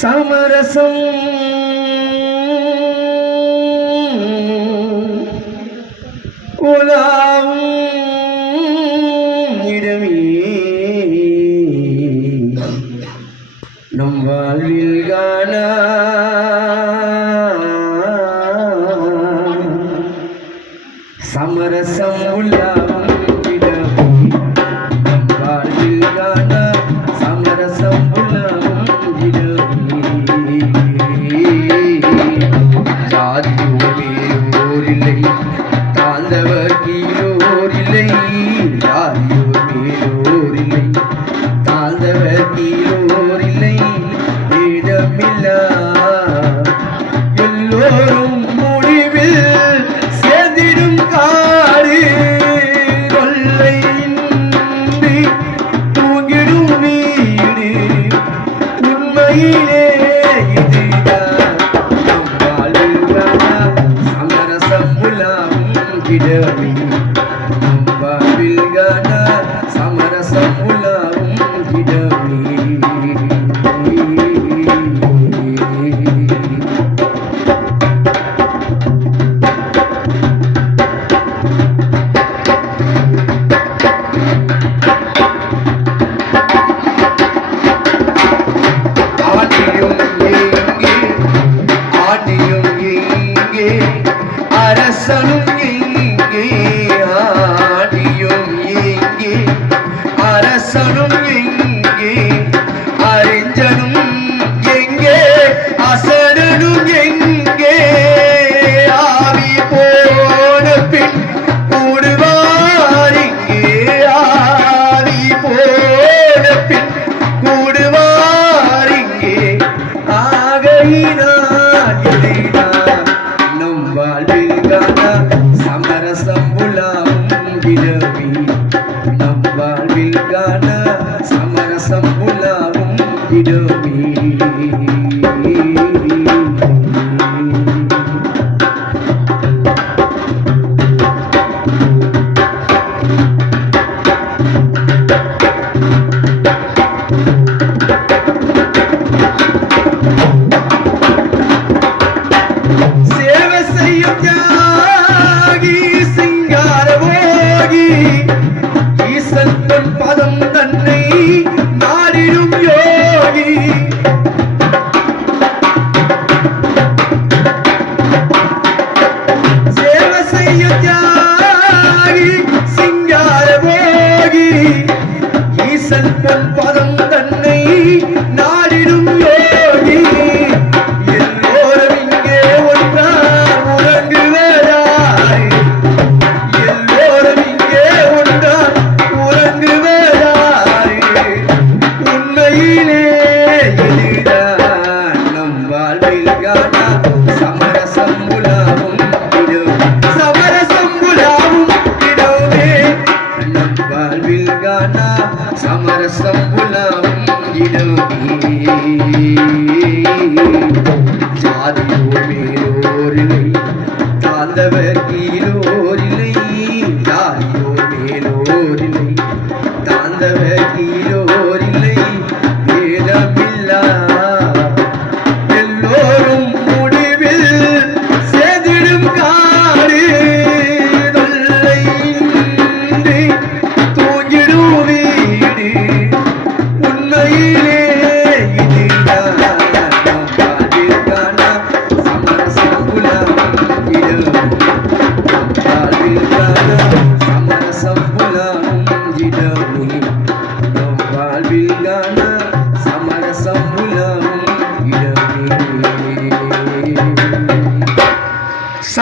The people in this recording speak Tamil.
சமரசம் உலாவும் இடமே நம் வாழ்வில் காண சமரசம் உலாவும் இடமே நம் வாழ்வில் காண சமரசம் உலாவும் இடமே ஜாதியோ மேலோரில்லை தாழ்ந்தவர் கீழோரில்லை ஜாதியோ மேலோரில்லை தாழ்ந்தவர் கீழோரில்லை இடமில்லா எல்லோரும் முடிவில் சேர்ந்திடும் காடு கொள்ளையின்றி தூங்கிடும் வீடு உண்மையிலே இதுதான் நம் வாழ்வில் சமரசம் உலாவும் இடமே நம் வாழ்வில் காண சமரசம் உலாவும் இடமே அரசனும் எங்கே ஆடியும் எங்கே அரசனும் எங்கே அறிஞனும் எங்கே அசரனும் எங்கே ஆவி போன பின் கூடுவார் இங்கே ஆவி போன பின் கூடுவார் இங்கே ஆகையினால் இதைதான் நம் வாழ்வில் காண சமரசம் உலாவும் இடமே நம் வாழ்வில் காண சமரசம் உலாவும் இடமே